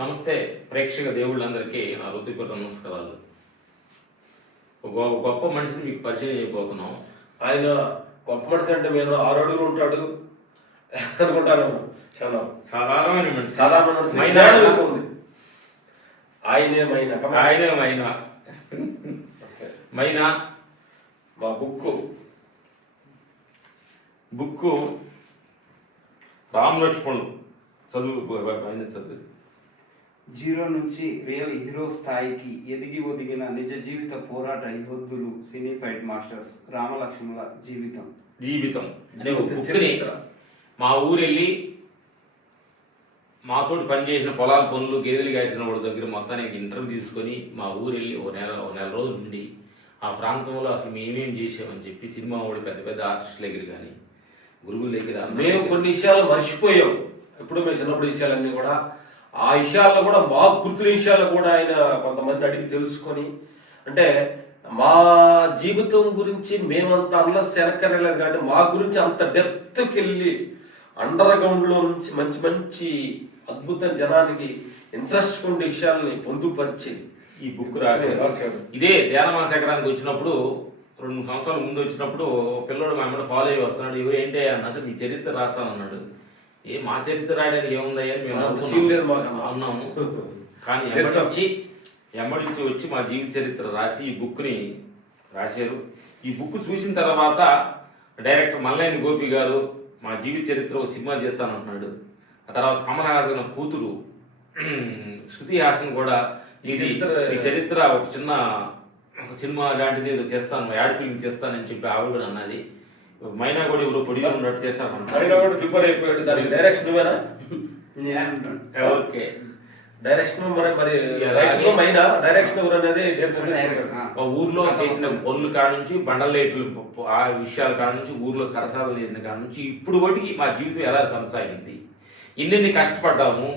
నమస్తే ప్రేక్షక దేవుళ్ళందరికీ నా హృదయపూర్వక నమస్కారాలు. ఒక గొప్ప మనిషిని మీకు పరిచయం చేయబోతున్నాం. ఆయన గొప్ప మనిషి అంటే నేను 6 అడుగులు ఉంటాడు అనుకుంటాను. సాధారణమైన మనిషి, సాధారణ మనిషి ఉంది. ఆయనే మైనా మా బుక్కు రామ్ లక్ష్మణులు చదువు. 0 నుంచి రియల్ హీరో స్థాయికి ఎదిగి ఒదిగిన నిజ జీవిత పోరాట యోధులు సినీ ఫైట్ మాస్టర్స్ రామలక్ష్మణుల జీవితం అనే ఒక బుక్ని మా ఊరెళ్ళి మాతోటి పనిచేసిన పొలాల పనులు గేదెలు కాసిన వాడి దగ్గర మొత్తానికి ఇంటర్వ్యూ తీసుకొని మా ఊరెళ్ళి ఒక నెల రోజులు ఉండి ఆ ప్రాంతంలో అసలు మేమేం చేసామని చెప్పి సినిమా వాడు పెద్ద పెద్ద ఆర్టిస్టుల దగ్గర కానీ గురువుల దగ్గర మేము కొన్ని విషయాలు మర్చిపోయాం. ఎప్పుడు మేము చిన్నప్పుడు విషయాలన్నీ కూడా ఆ విషయాల్లో కూడా మాకు గుర్తున్న విషయాలు కూడా ఆయన కొంతమంది అడిగి తెలుసుకొని, అంటే మా జీవితం గురించి మేమంత అల్లస్ వెనక్కర్లేదు కానీ మా గురించి అంత డెప్త్కి వెళ్ళి అండర్ గ్రౌండ్లో నుంచి మంచి మంచి అద్భుత జనానికి ఇంట్రెస్ట్ ఉండే విషయాలని పొందుపరిచేది ఈ బుక్ రాశాడు. ఇదే ధ్యానమాసకరానికి వచ్చినప్పుడు 2-3 సంవత్సరాల ముందు వచ్చినప్పుడు పిల్లడు మా అమ్మడు ఫాలో అయ్యి వస్తున్నాడు. ఎవరు ఏంటి అన్న సార్ మీ చరిత్ర రాస్తానన్నాడు. మా చరిత్ర రాయడానికి ఏముందయ్యా మేము అన్నాము. కానీ ఎమ్మడించి వచ్చి మా జీవిత చరిత్ర రాసి ఈ బుక్ని రాశారు. ఈ బుక్ చూసిన తర్వాత డైరెక్టర్ మల్లేని గోపి గారు మా జీవిత చరిత్ర ఒక సినిమా చేస్తానంటున్నాడు. ఆ తర్వాత కమల్ హాసన్ కూతురు శృతి హాసన్ కూడా ఈ చరిత్ర ఒక చిన్న సినిమా లాంటిది ఏదో చేస్తాను, యాడ్ ఫిల్మ్ చేస్తానని చెప్పి ఆవిడ కూడా అన్నది. మైనా కూడా ఎవరు పొడి ఉన్నట్టు చేస్తాను. ప్రిపేర్ అయిపోయాడు. దానికి డైరెక్షన్ ఓకే డైరెక్షన్ మరి మైనా డైరెక్షన్ ఎవరు అనేది ఊర్లో చేసిన పనుల కాడ నుంచి బండలేపులు ఆ విషయాల కాడ నుంచి ఊర్లో కరసాలు చేసిన కాడ నుంచి ఇప్పుడు ఒకటికి మా జీవితం ఎలా కొనసాగింది, ఎన్ని కష్టపడ్డాము,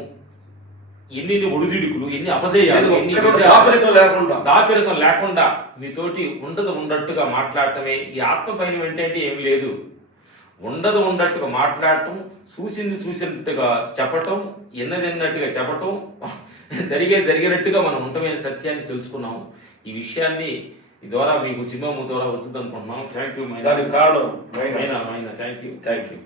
ఎన్ని ఒడిదుడుకులు, ఎన్ని అపజయాలు, దాపరికం లేకుండా మీతోటి ఉండట్టుగా మాట్లాడటమే ఈ ఆత్మ పైన ఏంటంటే ఏమి లేదు. ఉండట్టుగా మాట్లాడటం, చూసినట్టుగా చెప్పటం, ఎన్నదిన్నట్టుగా చెప్పటం, జరిగినట్టుగా మనం ఉండమైన సత్యాన్ని తెలుసుకున్నాము. ఈ విషయాన్ని ఈ ద్వారా మీకు సినిమా ద్వారా వచ్చింది అనుకుంటున్నాం. థ్యాంక్ యూ మైనా. కారణం మైనా థ్యాంక్ యూ.